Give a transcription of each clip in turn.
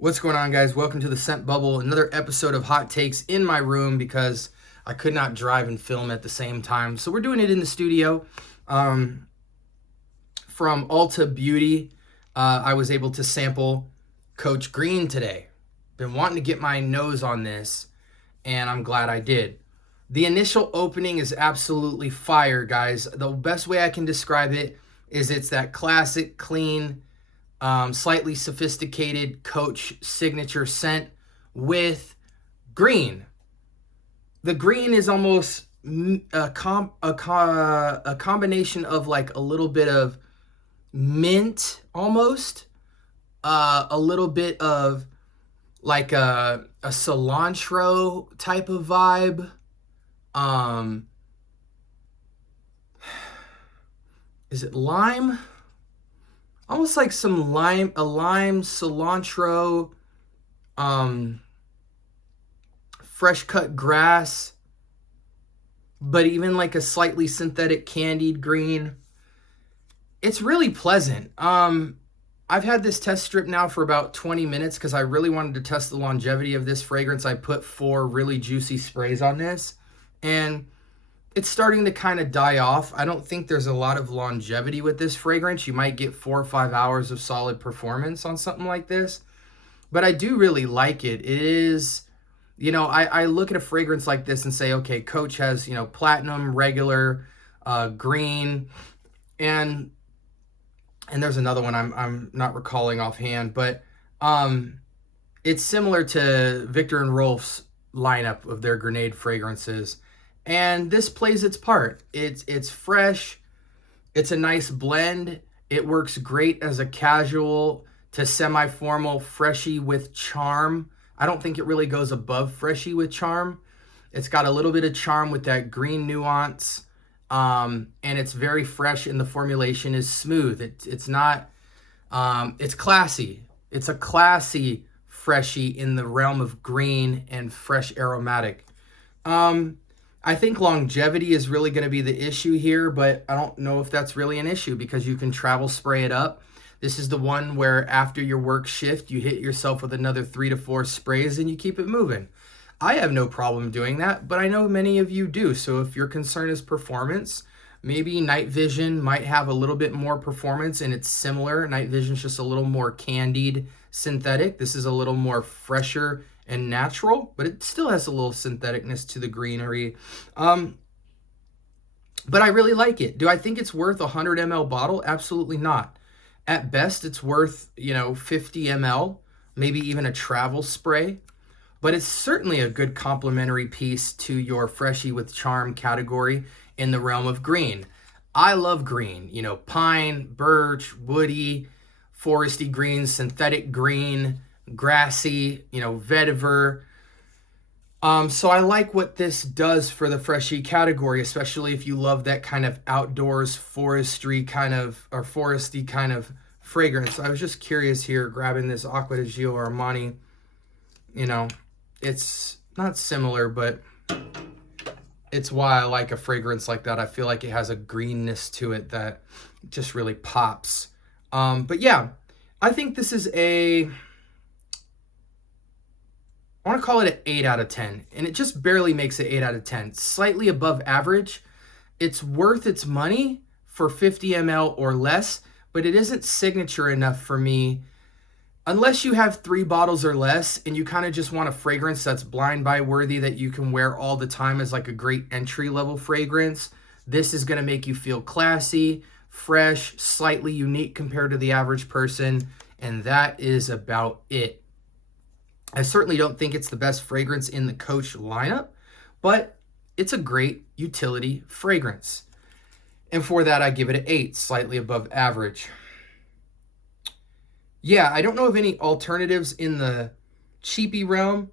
What's going on, guys? Welcome to the Scent Bubble, another episode of Hot Takes in my room because I could not drive and film at the same time. So we're doing it in the studio. From Ulta Beauty, I was able to sample Coach Green today. Been wanting to get my nose on this, and I'm glad I did. The initial opening is absolutely fire, guys. The best way I can describe it is it's that classic, clean, slightly sophisticated Coach signature scent with green. The green is almost a combination of like a little bit of mint, almost a little bit of like a cilantro type of vibe. Is it lime? Almost like some lime, cilantro, fresh cut grass, but even like a slightly synthetic candied green. It's really pleasant. I've had this test strip now for about 20 minutes because I really wanted to test the longevity of this fragrance. I put 4 really juicy sprays on this, and it's starting to kind of die off. I don't think there's a lot of longevity with this fragrance. You might get 4 or 5 hours of solid performance on something like this, but I do really like it. It is, I look at a fragrance like this and say, okay, Coach has, platinum, regular, green, and there's another one I'm not recalling offhand, but it's similar to Victor and Rolf's lineup of their grenade fragrances. And this plays its part. It's fresh. It's a nice blend. It works great as a casual to semi-formal freshy with charm. I don't think it really goes above freshy with charm. It's got a little bit of charm with that green nuance. And it's very fresh, and the formulation is smooth. It's not, it's classy. It's a classy freshy in the realm of green and fresh aromatic. I think longevity is really going to be the issue here, but I don't know if that's really an issue because you can travel spray it up. This is the one where after your work shift, you hit yourself with another 3 to 4 sprays and you keep it moving. I have no problem doing that, but I know many of you do. So if your concern is performance, maybe Night Vision might have a little bit more performance and it's similar. Night Vision's just a little more candied synthetic. This is a little more fresher and natural, but it still has a little syntheticness to the greenery. But I really like it. Do I think it's worth a 100 ml bottle? Absolutely not. At best, it's worth, 50 ml, maybe even a travel spray. But it's certainly a good complementary piece to your Freshie with Charm category in the realm of green. I love green, pine, birch, woody, foresty green, synthetic green, grassy, vetiver. So I like what this does for the Freshie category, especially if you love that kind of outdoors foresty kind of fragrance. I was just curious here, grabbing this Acqua di Gio Armani. It's not similar, but it's why I like a fragrance like that. I feel like it has a greenness to it that just really pops. But yeah, I think this is I want to call it an 8 out of 10, and it just barely makes it 8 out of 10. Slightly above average. It's worth its money for 50 ml or less, but it isn't signature enough for me. Unless you have 3 bottles or less and you kind of just want a fragrance that's blind buy worthy that you can wear all the time as like a great entry level fragrance, this is going to make you feel classy, fresh, slightly unique compared to the average person, and that is about it. I certainly don't think it's the best fragrance in the Coach lineup, but it's a great utility fragrance. And for that, I give it an 8, slightly above average. Yeah, I don't know of any alternatives in the cheapy realm.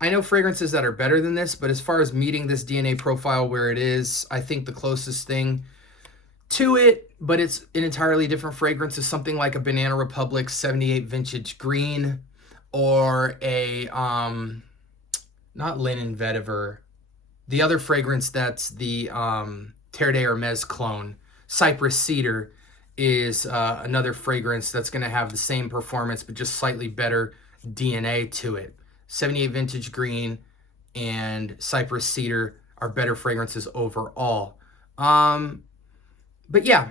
I know fragrances that are better than this, but as far as meeting this DNA profile where it is, I think the closest thing to it, but it's an entirely different fragrance, is something like a Banana Republic 78 Vintage Green, or a, not Linen Vetiver, the other fragrance that's the Terre de Hermes clone, Cypress Cedar, is another fragrance that's going to have the same performance, but just slightly better DNA to it. 78 Vintage Green and Cypress Cedar are better fragrances overall. But yeah,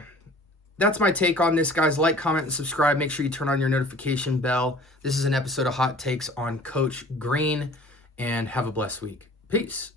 that's my take on this, guys. Like, comment, and subscribe. Make sure you turn on your notification bell. This is an episode of Hot Takes on Coach Green, and have a blessed week. Peace.